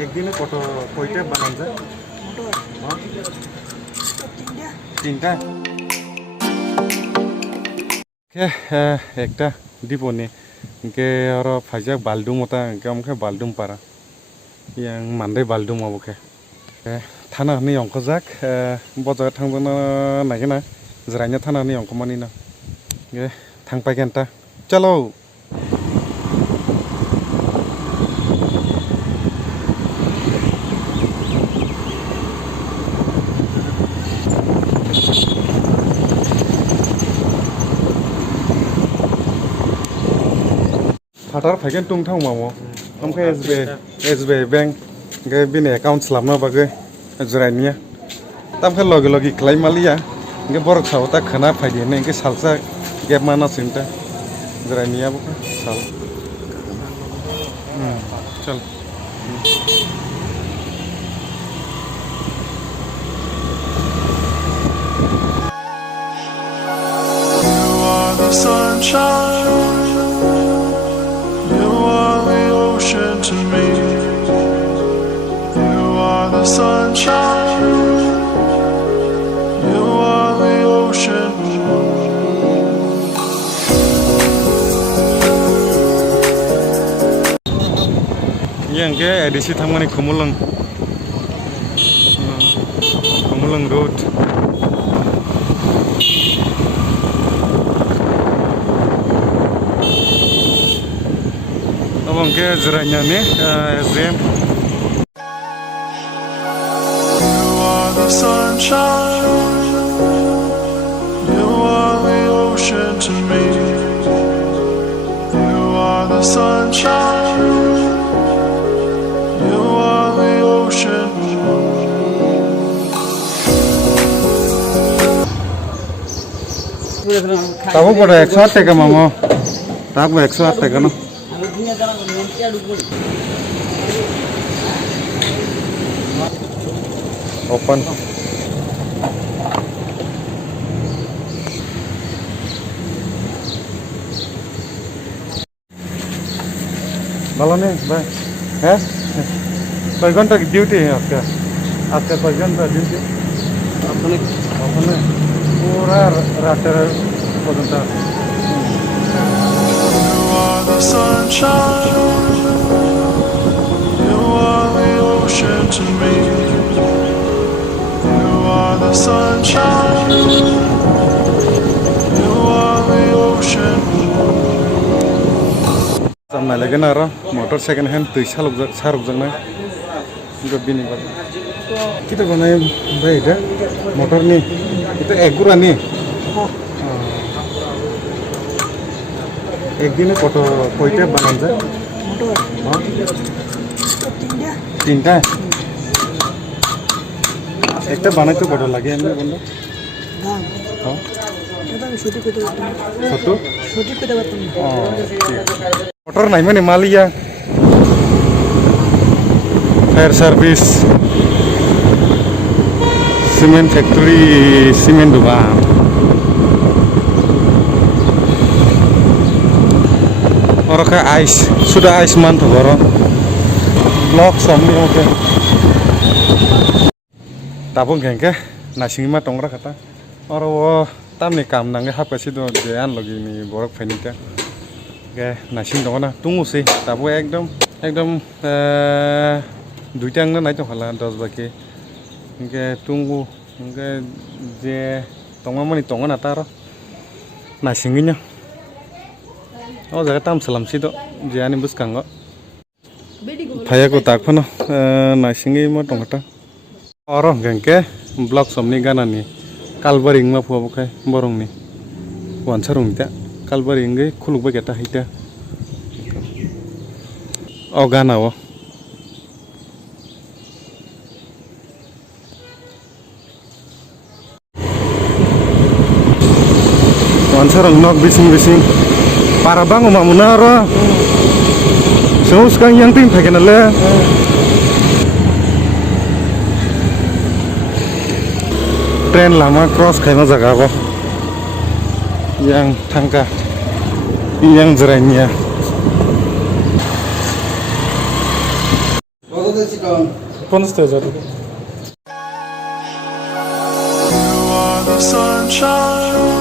একদিনে কয়টা বানান যায়? মোটর তিনটা। একটা diponi ke aro phajak baldum ota ke amkhe baldum para yang mandai baldum aboke thana ni ongkojak bojak thangbono naigena jraina thana ni ongkomani na ge thangpai genta chalo Fatar phaiken tung thang mamo amkhe SBI bank ge bini account slamna bagoi jrainiya tamkhe logi logi khlai malia ge borok saw ta khana phaidi ne ge salsa gap mana sinta jrainiya bo sal chal Sunshine, you are the ocean to me. You are the sunshine, you are the ocean. yang ke edisi thangmani khumulang road abang ke jranya ni SDM You are the sunshine, you are the ocean to me. You are the sunshine, you are the ocean. tahu pada 108 টাকা mamo tahu 108 টাকা no open Malam nih, bye. Koi घंटा की duty है आपका? आपका कoi घंटा duty? अपने पूरा रात पर्यंत You are the sunshine, you are the ocean to me. You are the sunshine, you are the ocean. Sampai lagi nara motor second hand tuh saruk jangna juga bini pak kita gunain baik deh motor nih itu eguran nih একদিনে কয়টা বানান যায়? তিনটা একটা বানাইতে কত লাগে এমনি বন্ধু? মোটর নাই মানে মালিয়া fire service cement factory cement দোকান orang ice sudah ice mantap orang blok somni oke tabung gengke nasi mah tongra kata orang tam nih kam nangge hap kasih tuh jalan lagi nih borok fenita ke nasi dong na tunggu sih tabu ekdom duitang na naik tuh kalah 10 baki ke tunggu ke je tonga mani tonga nataro nasi nya oh jaga tam salam sih tuh jani bus kanggo Phaya ko takpano nasingi mo tongata orang gengke blok somni gana ni kalbaring ma phuwa bukai borong ni wansarung ta kalbaring ge khuluk ba geta hita o gana wo wansarung nok bising para bang umak munara so sekarang yang tim pakai nale tren lama cross kayak jaga apa yang tangka yang jerainya 50 হাজার You are the sunshine.